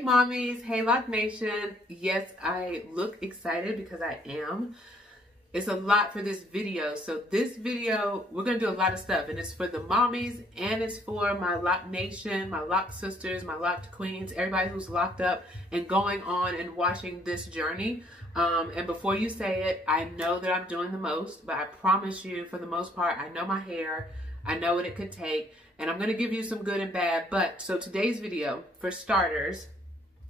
Hey mommies, hey Lock Nation. Yes, I look excited because I am. It's a lot for this video. So this video, we're going to do a lot of stuff, and it's for the mommies and it's for my Lock Nation, my Lock sisters, my locked queens, everybody who's locked up and going on and watching this journey. And before you say it, I know that I'm doing the most, but I promise you, for the most part, I know my hair, I know what it could take, and I'm going to give you some good and bad. But so today's video, for starters,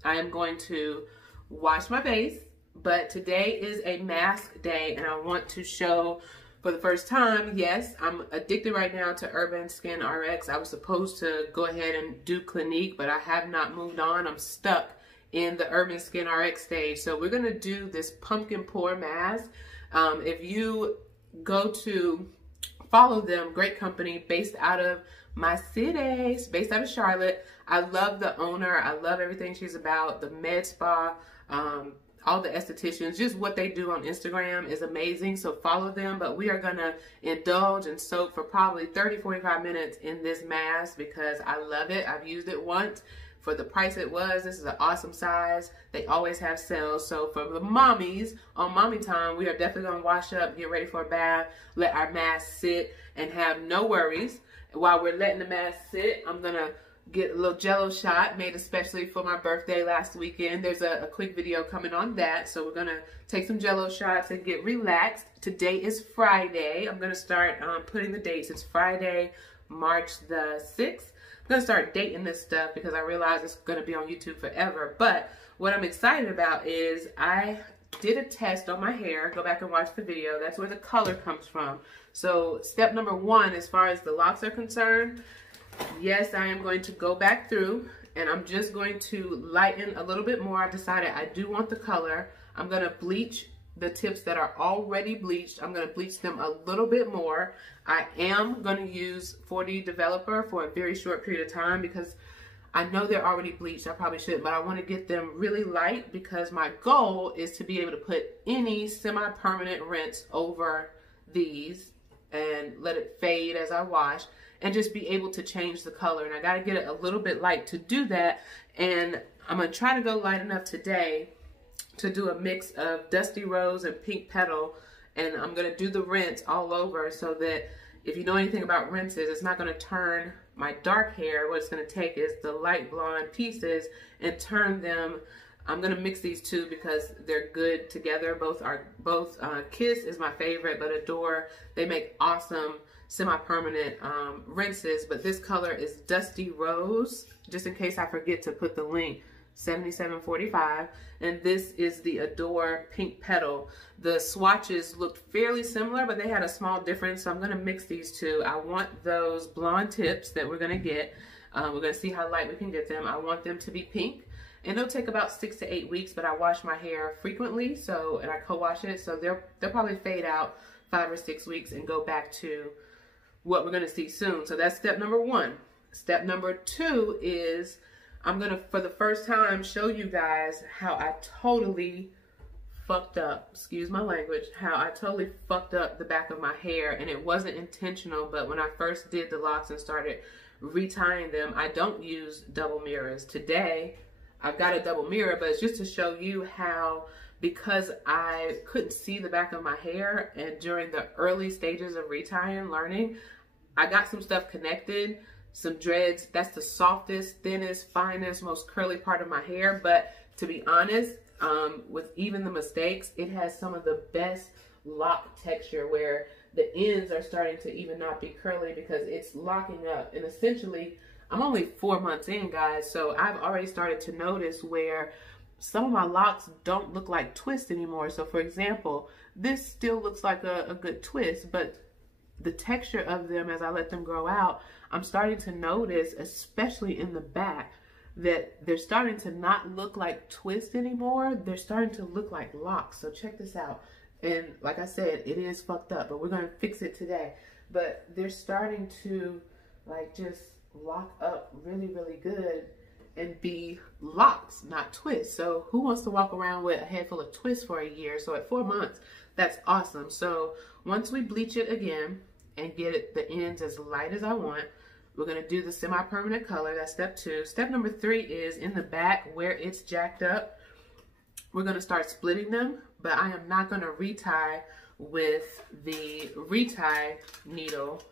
I am going to wash my face, but today is a mask day, and I want to show for the first time, yes, I'm addicted right now to Urban Skin RX. I was supposed to go ahead and do Clinique, but I have not moved on. I'm stuck in the Urban Skin RX stage. So we're going to do this pumpkin pore mask. If you go to follow them, great company based out of my city, based out of Charlotte. I love the owner. I love everything she's about. The med spa, all the estheticians, just what they do on Instagram is amazing. So follow them. But we are going to indulge and soak for probably 30-45 minutes in this mask because I love it. I've used it once. For the price it was, this is an awesome size. They always have sales. So for the mommies, on mommy time, we are definitely going to wash up, get ready for a bath, let our mask sit, and have no worries. While we're letting the mask sit, I'm going to get a little jello shot made especially for my birthday last weekend. There's a quick video coming on that. So we're going to take some jello shots and get relaxed. Today is Friday. I'm going to start putting the dates. It's Friday, March the 6th. I'm going to start dating this stuff because I realize it's going to be on YouTube forever. But what I'm excited about is I did a test on my hair. Go back and watch the video. That's where the color comes from. So step number one, as far as the locks are concerned, yes, I am going to go back through and I'm just going to lighten a little bit more. I've decided I do want the color. I'm going to bleach the tips that are already bleached. I'm going to bleach them a little bit more. I am going to use 4D Developer for a very short period of time because I know they're already bleached. I probably shouldn't, but I want to get them really light because my goal is to be able to put any semi-permanent rinse over these and let it fade as I wash and just be able to change the color. And I got to get it a little bit light to do that. And I'm going to try to go light enough today to do a mix of Dusty Rose and Pink Petal, and I'm going to do the rinse all over so that if you know anything about rinses, it's not going to turn my dark hair. What it's going to take is the light blonde pieces and turn them. I'm going to mix these two because they're good together. Both Kiss is my favorite, but Adore, they make awesome semi-permanent rinses, but this color is Dusty Rose, just in case I forget to put the link. $77.45, and this is the Adore Pink Petal. The swatches looked fairly similar, but they had a small difference, so I'm going to mix these two. I want those blonde tips that we're going to get. We're going to see how light we can get them. I want them to be pink, and it'll take about 6 to 8 weeks, but I wash my hair frequently, and I co-wash it, so they'll probably fade out 5 or 6 weeks and go back to what we're going to see soon. So that's step number one. Step number two is I'm going to, for the first time, show you guys how I totally fucked up, excuse my language, how I totally fucked up the back of my hair. And it wasn't intentional, but when I first did the locks and started retying them, I don't use double mirrors. Today, I've got a double mirror, but it's just to show you how, because I couldn't see the back of my hair, and during the early stages of retying, learning, I got some stuff connected. Some dreads, that's the softest, thinnest, finest, most curly part of my hair. But to be honest, with even the mistakes, it has some of the best lock texture where the ends are starting to even not be curly because it's locking up. And essentially, I'm only 4 months in, guys, so I've already started to notice where some of my locks don't look like twists anymore. So for example, this still looks like a good twist, but the texture of them as I let them grow out, I'm starting to notice, especially in the back, that they're starting to not look like twists anymore. They're starting to look like locks. So check this out. And like I said, it is fucked up, but we're going to fix it today. But they're starting to like just lock up really, really good and be locks, not twists. So who wants to walk around with a head full of twists for a year? So at 4 months, that's awesome. So once we bleach it again and get it, the ends as light as I want, We're going to do the semi-permanent color. That's step 2. Step number 3 is in the back where it's jacked up. We're going to start splitting them, but I am not going to retie with the Retie needle,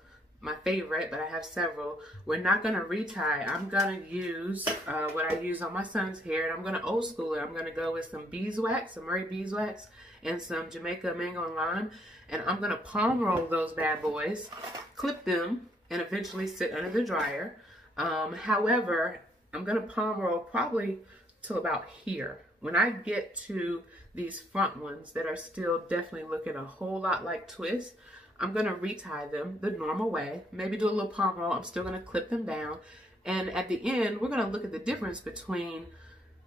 my favorite, but I have several. We're not going to retie. I'm going to use what I use on my son's hair, and I'm going to old school it. I'm going to go with some beeswax, some Murray beeswax, and some Jamaican mango and lime, and I'm going to palm roll those bad boys, clip them, and eventually sit under the dryer. However, I'm going to palm roll probably till about here. When I get to these front ones that are still definitely looking a whole lot like twists, I'm going to retie them the normal way. Maybe do a little palm roll. I'm still going to clip them down. And at the end, we're going to look at the difference between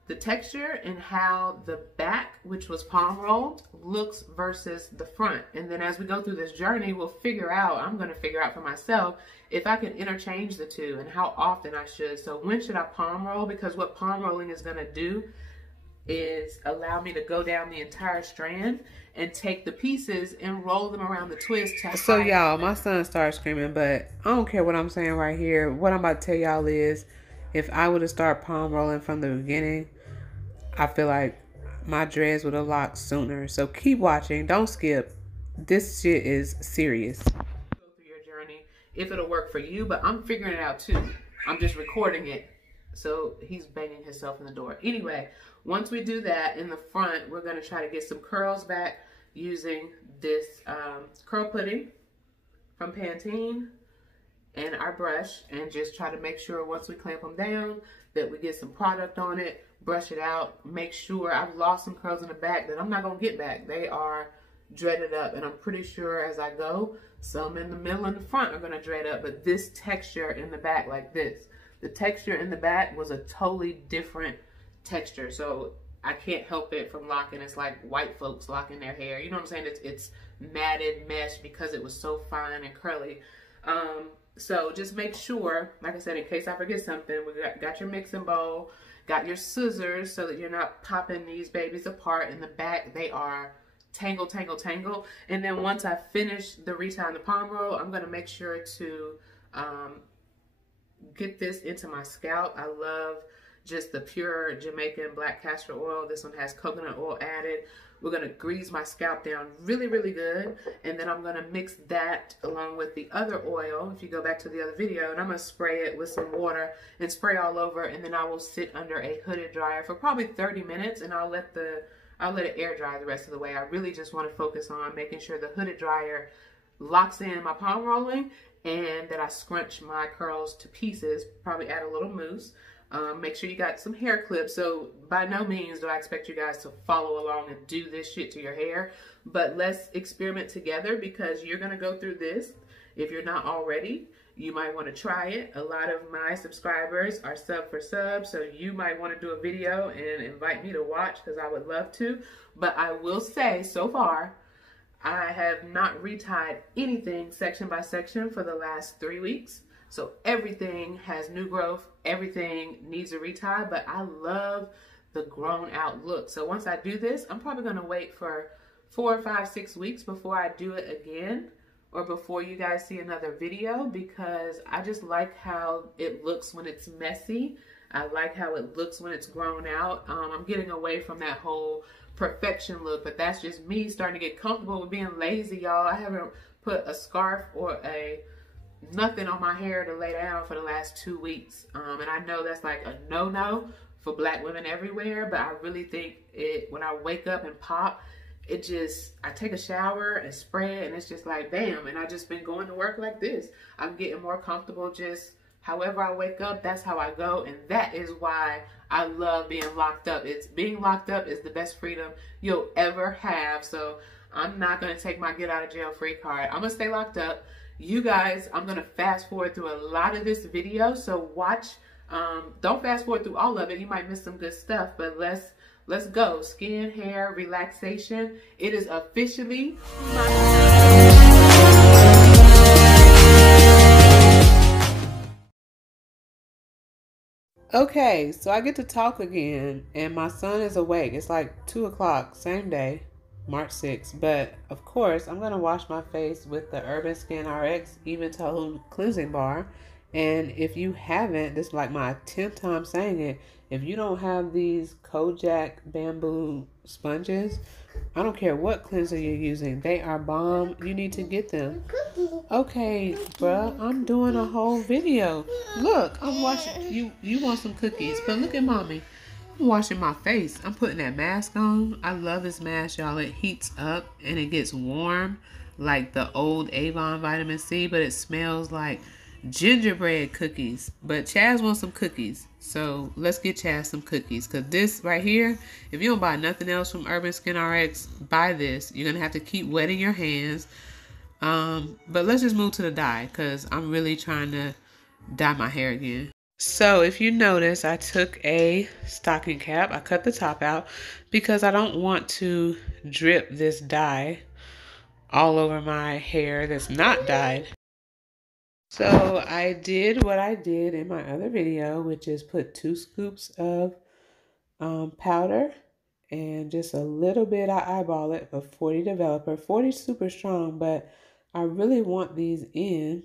the texture and how the back, which was palm rolled, looks versus the front. And then as we go through this journey, we'll figure out, I'm going to figure out for myself, if I can interchange the two and how often I should. So when should I palm roll? Because what palm rolling is going to do is allow me to go down the entire strand and take the pieces and roll them around the twist. So y'all, my son started screaming, but I don't care what I'm saying right here. What I'm about to tell y'all is, if I would have started palm rolling from the beginning, I feel like my dreads would have locked sooner. So keep watching, don't skip. This shit is serious. Go through your journey, if it'll work for you, but I'm figuring it out too. I'm just recording it. So he's banging himself in the door. Anyway, once we do that in the front, we're going to try to get some curls back using this curl pudding from Pantene and our brush, and just try to make sure once we clamp them down that we get some product on it, brush it out, make sure. I've lost some curls in the back that I'm not going to get back. They are dreaded up, and I'm pretty sure as I go, some in the middle and the front are going to dread up, but this texture in the back like this, the texture in the back was a totally different texture. So I can't help it from locking. It's like white folks locking their hair. You know what I'm saying? It's matted mesh because it was so fine and curly. So just make sure, like I said, in case I forget something, we got your mixing bowl, got your scissors so that you're not popping these babies apart. In the back, they are tangle, tangle, tangle. And then once I finish the retie and the palm roll, I'm going to make sure to get this into my scalp. I love just the pure Jamaican black castor oil. This one has coconut oil added. We're going to grease my scalp down really, really good. And then I'm going to mix that along with the other oil, if you go back to the other video, and I'm going to spray it with some water and spray all over. And then I will sit under a hooded dryer for probably 30 minutes, and I'll let it air dry the rest of the way. I really just want to focus on making sure the hooded dryer locks in my palm rolling and that I scrunch my curls to pieces, probably add a little mousse. Make sure you got some hair clips. So by no means do I expect you guys to follow along and do this shit to your hair, but let's experiment together, because you're going to go through this. If you're not already, you might want to try it. A lot of my subscribers are sub for sub, so you might want to do a video and invite me to watch, because I would love to. But I will say, so far, I have not retied anything section by section for the last 3 weeks. So everything has new growth, everything needs a retie, but I love the grown out look. So once I do this, I'm probably gonna wait for 4, 5, 6 weeks before I do it again, or before you guys see another video, because I just like how it looks when it's messy. I like how it looks when it's grown out. I'm getting away from that whole perfection look, but that's just me starting to get comfortable with being lazy, y'all. I haven't put a scarf or nothing on my hair to lay down for the last 2 weeks. And I know that's like a no-no for black women everywhere, but I really think when I wake up and pop, I take a shower and spray it, and it's just like, bam. And I just been going to work like this. I'm getting more comfortable just however I wake up, that's how I go. And that is why I love being locked up. Being locked up is the best freedom you'll ever have. So I'm not going to take my get out of jail free card. I'm going to stay locked up. You guys, I'm going to fast forward through a lot of this video. So watch, don't fast forward through all of it. You might miss some good stuff, but let's go. Skin, hair, relaxation. It is officially okay, so I get to talk again, and my son is awake. It's like 2 o'clock, same day, March 6th. But of course, I'm going to wash my face with the Urban Skin RX Even Tone Cleansing Bar. And if you haven't, this is like my 10th time saying it, if you don't have these Kojak bamboo sponges, I don't care what cleanser you're using, they are bomb. You need to get them. Okay, bruh, I'm doing a whole video. Look, I'm washing. You want some cookies, but look at mommy. I'm washing my face. I'm putting that mask on. I love this mask, y'all. It heats up and it gets warm like the old Avon vitamin C, but it smells like gingerbread cookies. But Chaz wants some cookies, so let's get Chaz some cookies. Because this right here, if you don't buy nothing else from Urban Skin RX, buy this. You're gonna have to keep wetting your hands. But let's just move to the dye, because I'm really trying to dye my hair again. So if you notice, I took a stocking cap. I cut the top out because I don't want to drip this dye all over my hair that's not dyed. So I did what I did in my other video, which is put 2 scoops of powder and just a little bit. I eyeball it of 40 developer. 40 is super strong, but I really want these ends,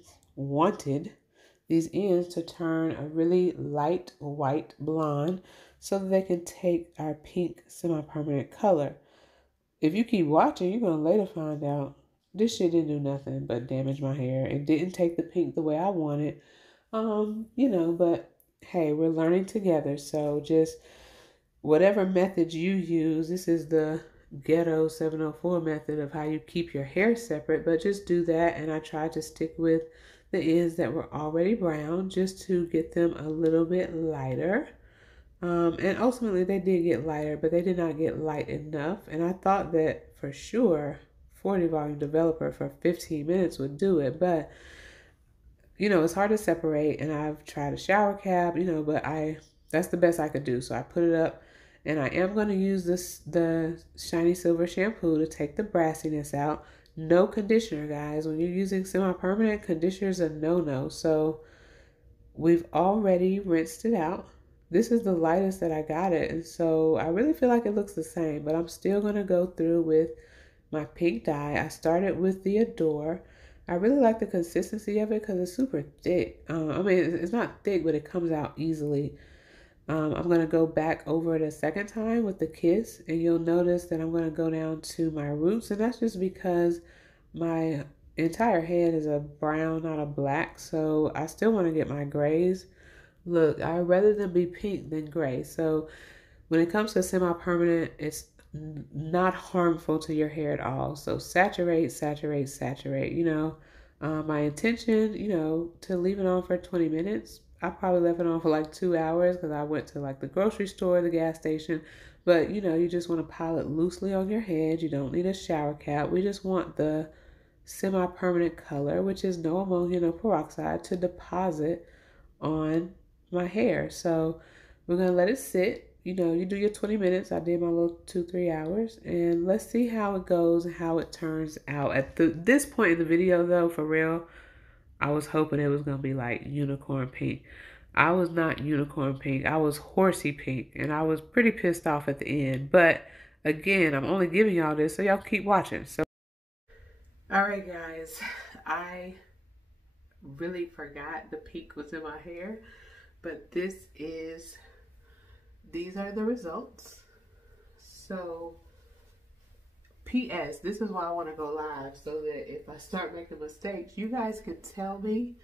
to turn a really light white blonde so that they can take our pink semi-permanent color. If you keep watching, you're going to later find out this shit didn't do nothing but damage my hair. It didn't take the pink the way I wanted. You know, but hey, we're learning together. So just whatever method you use, this is the ghetto 704 method of how you keep your hair separate, but just do that. And I tried to stick with the ends that were already brown just to get them a little bit lighter. And ultimately they did get lighter, but they did not get light enough. And I thought that for sure 40 volume developer for 15 minutes would do it, but you know, it's hard to separate. And I've tried a shower cap, you know, but that's the best I could do. So I put it up, and I am going to use the shiny silver shampoo to take the brassiness out. No conditioner, guys. When you're using semi-permanent, conditioner is a no-no. So we've already rinsed it out. This is the lightest that I got it, and so I really feel like it looks the same, but I'm still going to go through with my pink dye. I started with the Adore. I really like the consistency of it because it's super thick. I mean, it's not thick, but it comes out easily. I'm going to go back over it a second time with the Kiss, and you'll notice that I'm going to go down to my roots, and that's just because my entire head is a brown, not a black, so I still want to get my grays. Look, I'd rather them be pink than gray. So when it comes to semi-permanent, it's not harmful to your hair at all. So saturate, saturate, saturate. You know, my intention, you know, to leave it on for 20 minutes. I probably left it on for like 2 hours because I went to like the grocery store, the gas station. But, you know, you just want to pile it loosely on your head. You don't need a shower cap. We just want the semi-permanent color, which is no ammonia, no peroxide, to deposit on my hair. So we're going to let it sit. You know, you do your 20 minutes. I did my little 2-3 hours, and let's see how it goes and how it turns out. At this point in the video, though, for real, I was hoping it was going to be like unicorn pink. I was not unicorn pink. I was horsey pink, and I was pretty pissed off at the end. But again, I'm only giving y'all this so y'all keep watching. So, all right, guys, I really forgot the pink was in my hair, but these are the results. So PS, this is why I want to go live, so that if I start making mistakes, you guys can tell me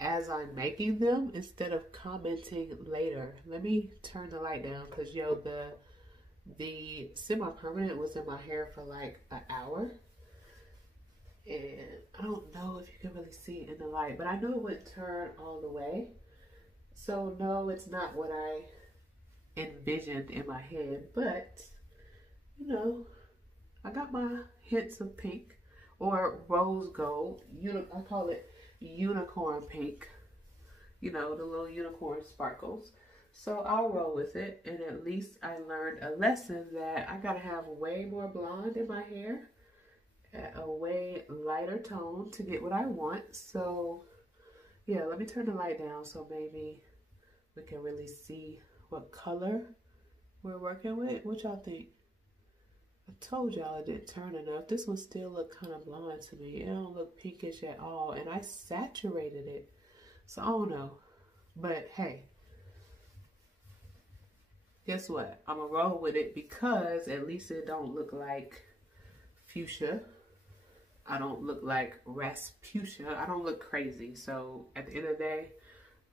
as I'm making them instead of commenting later. Let me turn the light down because, yo, the semi-permanent was in my hair for like an hour. And I don't know if you can really see it in the light, but I know it wouldn't turn all the way. So no, it's not what I envisioned in my head, but you know, I got my hints of pink or rose gold. I call it unicorn pink. You know, the little unicorn sparkles. So I'll roll with it, and at least I learned a lesson that I gotta have way more blonde in my hair at a way lighter tone to get what I want. So yeah, let me turn the light down so maybe we can really see what color we're working with. What y'all think? I told y'all it didn't turn enough. This one still look kind of blonde to me. It don't look pinkish at all, and I saturated it. So I don't know. But hey, guess what? I'm gonna roll with it because at least it don't look like fuchsia. I don't look like Rasputia. I don't look crazy. So at the end of the day,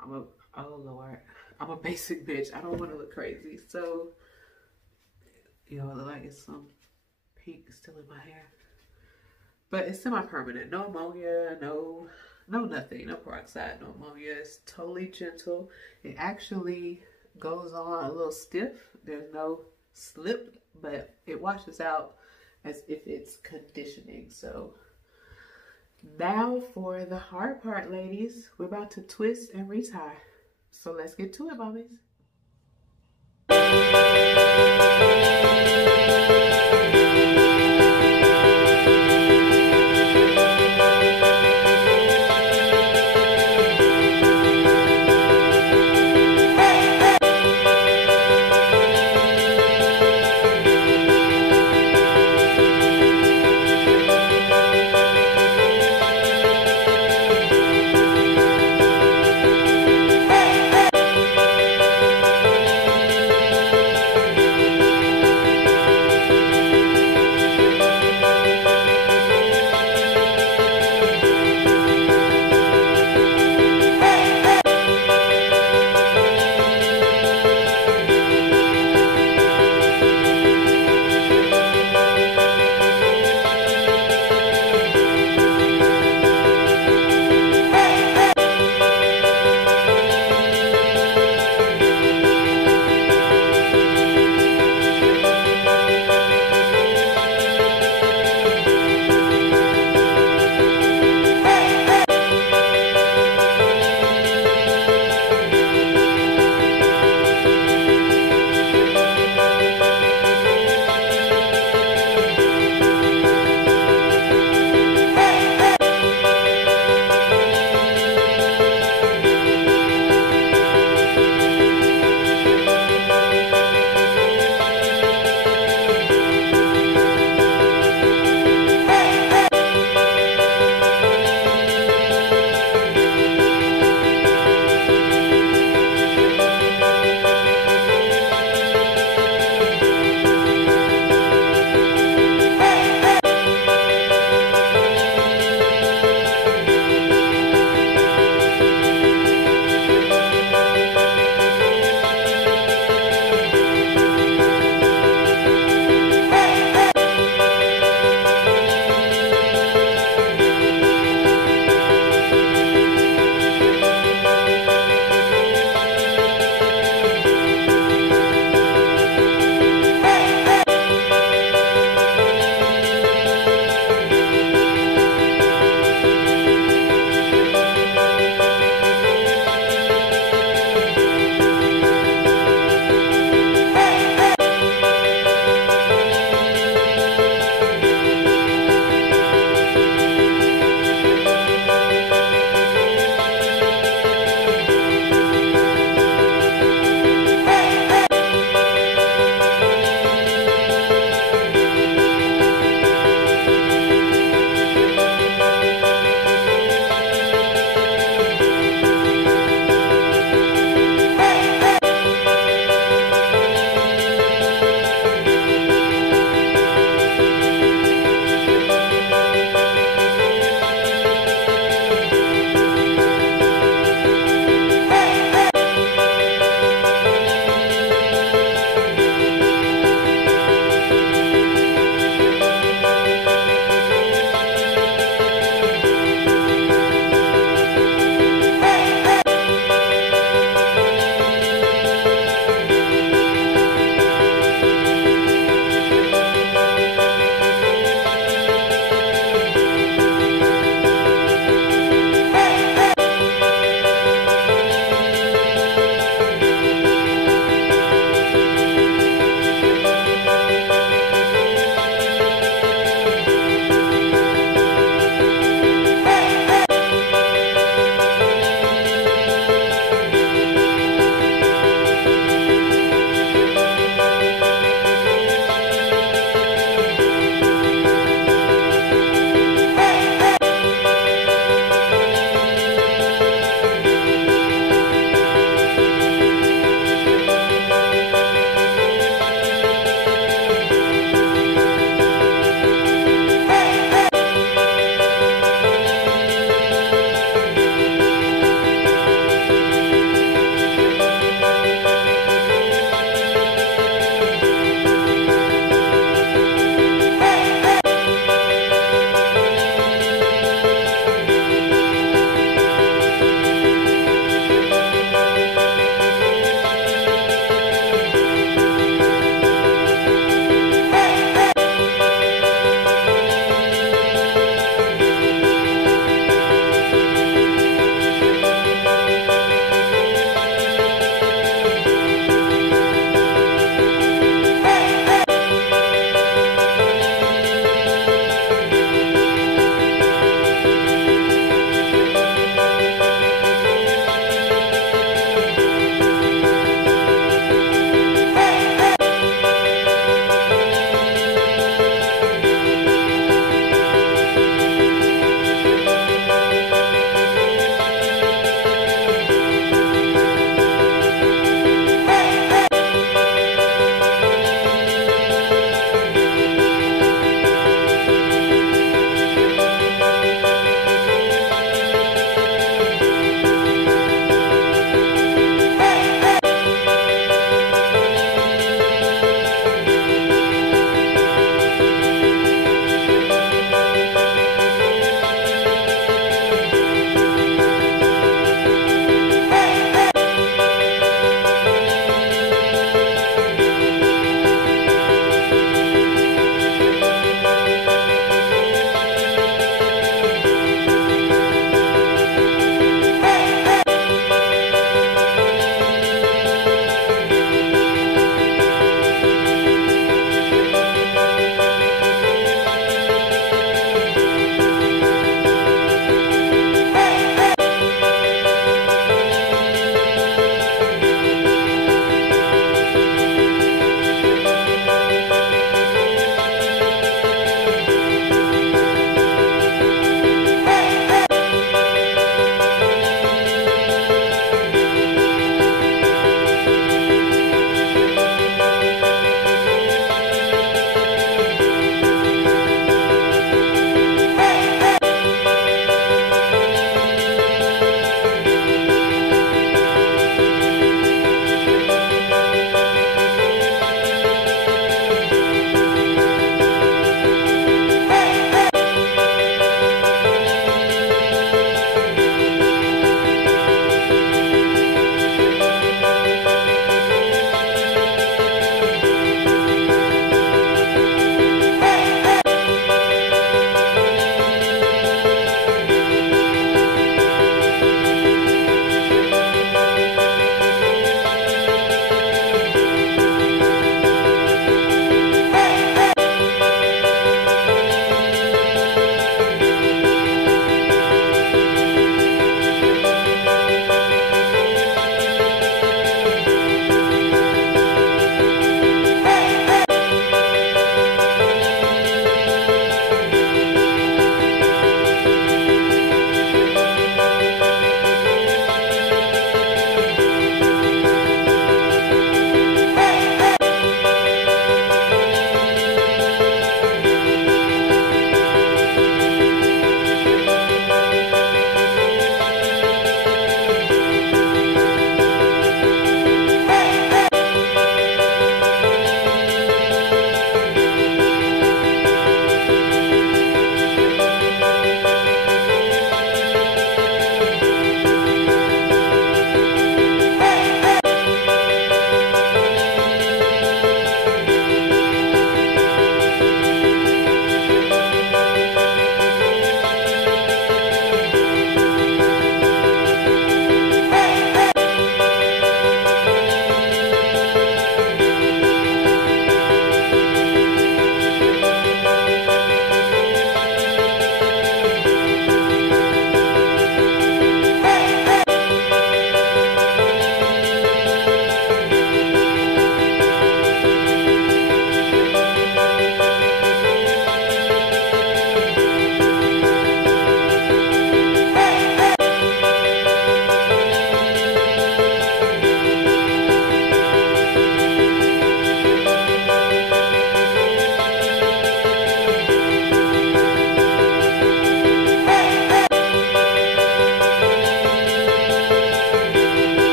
oh Lord, I'm a basic bitch. I don't want to look crazy. So, you know, it look like it's some pink still in my hair. But it's semi-permanent. No ammonia, no nothing. No peroxide, no ammonia. It's totally gentle. It actually goes on a little stiff. There's no slip, but it washes out as if it's conditioning. So now for the hard part, ladies. We're about to twist and retie. So let's get to it, mommies.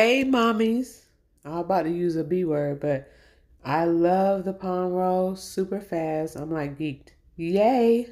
Hey, mommies. I'm about to use a B word, but I love the palm roll super fast. I'm like geeked. Yay.